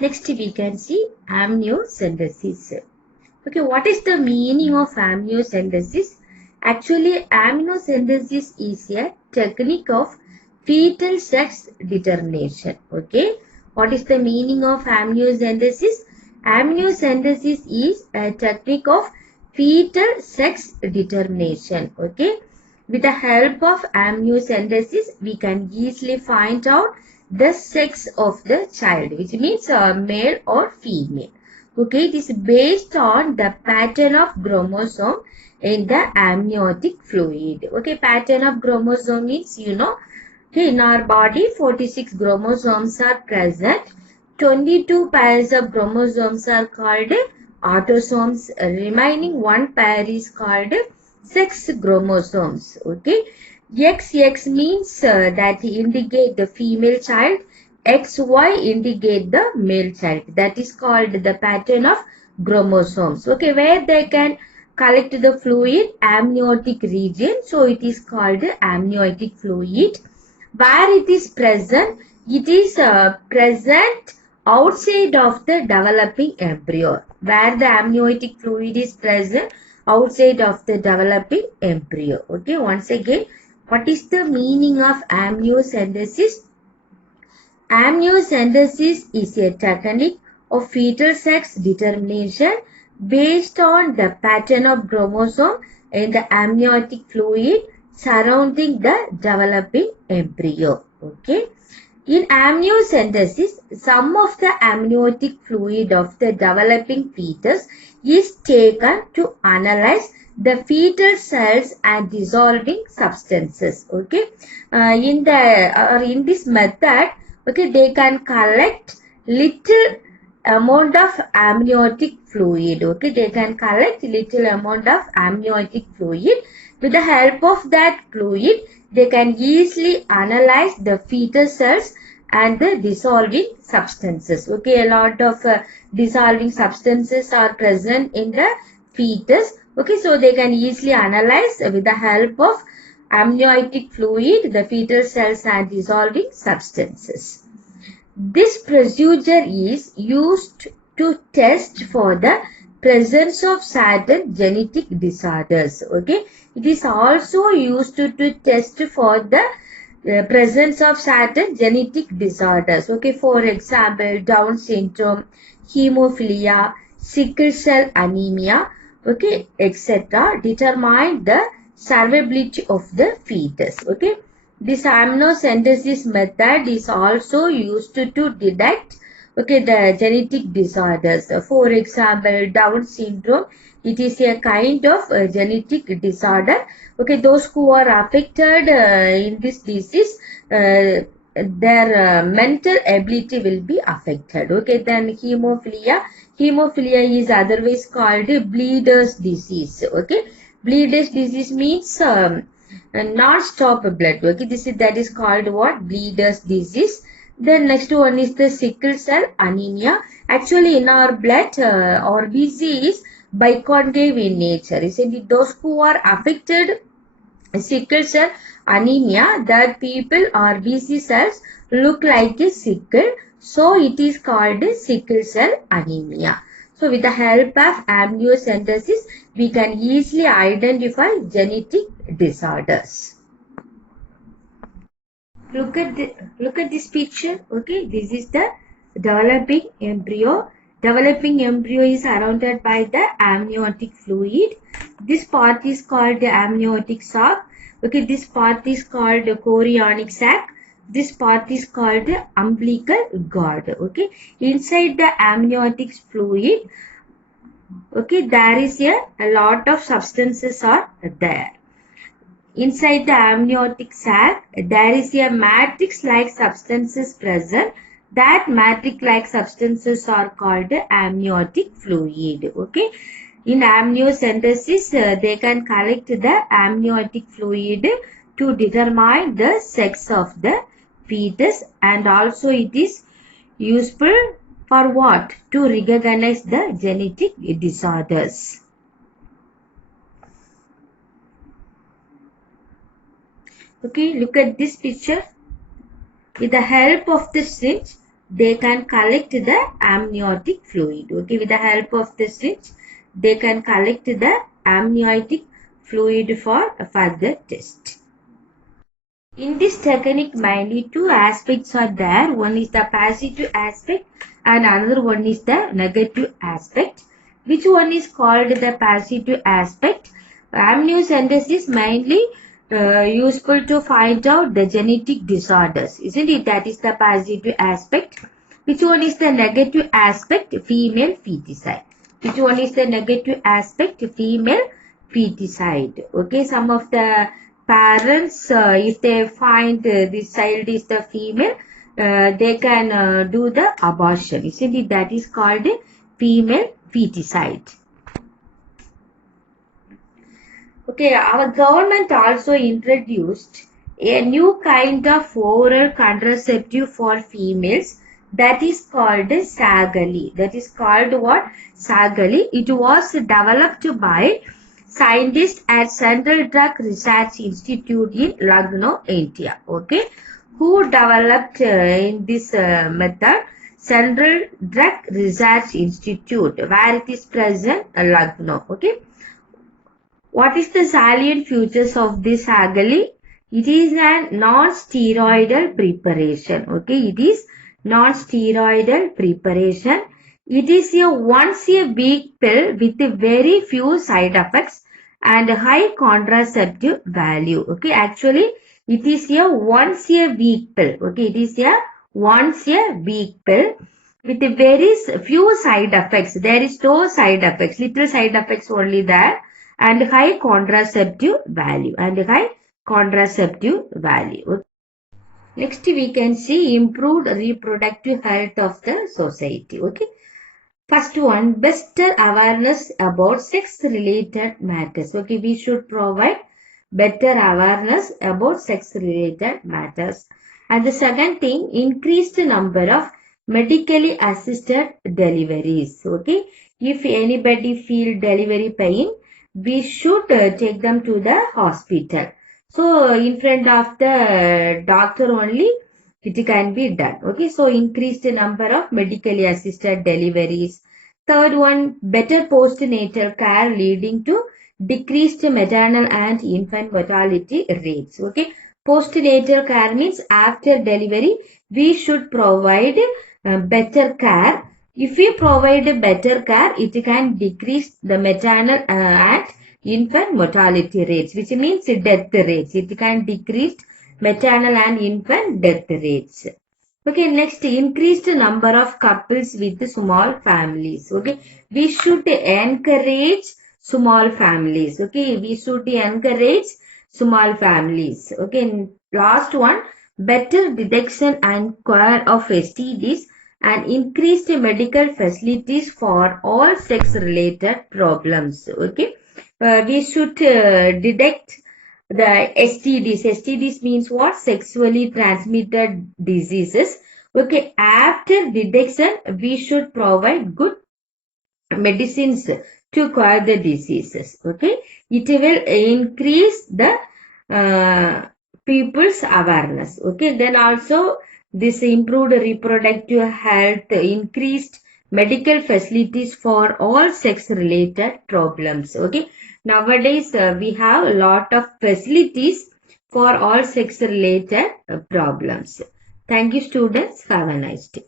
Next we can see amniocentesis. Okay, what is the meaning of amniocentesis? Actually, amniocentesis is a technique of fetal sex determination. Okay, what is the meaning of amniocentesis? Amniocentesis is a technique of fetal sex determination. Okay, with the help of amniocentesis, we can easily find out the sex of the child, which means male or female. Okay, it is based on the pattern of chromosome in the amniotic fluid. Okay, pattern of chromosome means, okay, in our body 46 chromosomes are present. 22 pairs of chromosomes are called autosomes. Remaining one pair is called sex chromosomes. Okay, XX means that indicate the female child. XY indicate the male child. That is called the pattern of chromosomes. Okay, where they can collect the fluid, amniotic region. So it is called amniotic fluid. Where it is present, it is present outside of the developing embryo. Where the amniotic fluid is present outside of the developing embryo. Okay, once again, what is the meaning of amniocentesis? Amniocentesis is a technique of fetal sex determination based on the pattern of chromosome in the amniotic fluid surrounding the developing embryo. Okay. In amniocentesis, some of the amniotic fluid of the developing fetus is taken to analyze the fetal cells and dissolving substances. Okay. In this method, okay, they can collect little amount of amniotic fluid. Okay, they can collect little amount of amniotic fluid. With the help of that fluid, they can easily analyze the fetal cells and the dissolving substances. Okay, a lot of dissolving substances are present in the fetus. Okay, so they can easily analyze with the help of amniotic fluid, the fetal cells and dissolving substances. This procedure is used to test for the presence of certain genetic disorders. Okay, it is also used to test for the presence of certain genetic disorders. Okay, for example, Down syndrome, hemophilia, sickle cell anemia, okay, etc. determine the survivability of the fetus. Okay, this amniocentesis method is also used to detect, okay, the genetic disorders. For example, Down syndrome, it is a kind of genetic disorder. Okay, those who are affected in this disease, their mental ability will be affected. Okay, then hemophilia is otherwise called bleeder's disease. Okay, bleeder's disease means non-stop blood. Okay, that is called what? Bleeder's disease. Then next one is the sickle cell anemia. Actually, in our blood, our BC is biconcave in nature. Isn't it? Those who are affected sickle cell anemia, that people or BC cells look like a sickle. So it is called sickle cell anemia. So with the help of amniocentesis, we can easily identify genetic disorders. Look at this picture. Okay, this is the developing embryo. Developing embryo is surrounded by the amniotic fluid. This part is called the amniotic sac. Okay, this part is called the chorionic sac. This part is called the umbilical cord. Okay, inside the amniotic fluid, okay, there is a lot of substances are there. Inside the amniotic sac, there is a matrix-like substances present. That matrix-like substances are called amniotic fluid. Okay. In amniocentesis, they can collect the amniotic fluid to determine the sex of the fetus, and also it is useful for what? To recognize the genetic disorders. Okay, look at this picture. With the help of the syringe, they can collect the amniotic fluid. Okay, with the help of the syringe, they can collect the amniotic fluid for further test. In this technique, mainly two aspects are there. One is the positive aspect and another one is the negative aspect. Which one is called the positive aspect? Amniocentesis mainly useful to find out the genetic disorders, isn't it? That is the positive aspect. Which one is the negative aspect? Female feticide. Which one is the negative aspect? Female feticide. Okay, some of the parents, if they find this child is the female, they can do the abortion, isn't it? That is called female feticide. Okay, our government also introduced a new kind of oral contraceptive for females that is called Sagali. That is called what? Sagali. It was developed by scientists at Central Drug Research Institute in Lucknow, India. Okay, who developed in this method? Central Drug Research Institute, where it is present, Lucknow. Okay. What is the salient features of this Sagali? It is a non-steroidal preparation. Okay, it is non-steroidal preparation. It is a once a week pill with very few side effects and high contraceptive value. Okay, actually it is a once a week pill. Okay, it is a once a week pill with very few side effects. There is no side effects, little side effects only there, and high contraceptive value. Next we can see improved reproductive health of the society. Okay. First one, better awareness about sex related matters. Okay, we should provide better awareness about sex related matters. And the second thing, increased number of medically assisted deliveries. Okay, if anybody feel delivery pain, we should take them to the hospital. So in front of the doctor only it can be done. Okay, so increased number of medically assisted deliveries. Third one, better postnatal care leading to decreased maternal and infant mortality rates. Okay, postnatal care means after delivery we should provide better care. If we provide better care, it can decrease the maternal and infant mortality rates, which means death rates. It can decrease maternal and infant death rates. Okay, next, increased number of couples with small families. Okay, we should encourage small families. Okay, we should encourage small families. Okay, last one, better detection and cure of STDs and increased medical facilities for all sex related problems. Okay, we should detect the STDs. STDs means what? Sexually transmitted diseases. Okay, after detection, we should provide good medicines to cure the diseases. Okay, it will increase the people's awareness. Okay, then also this improved reproductive health, increased medical facilities for all sex related problems. Okay, nowadays we have a lot of facilities for all sex related problems. Thank you students. Have a nice day.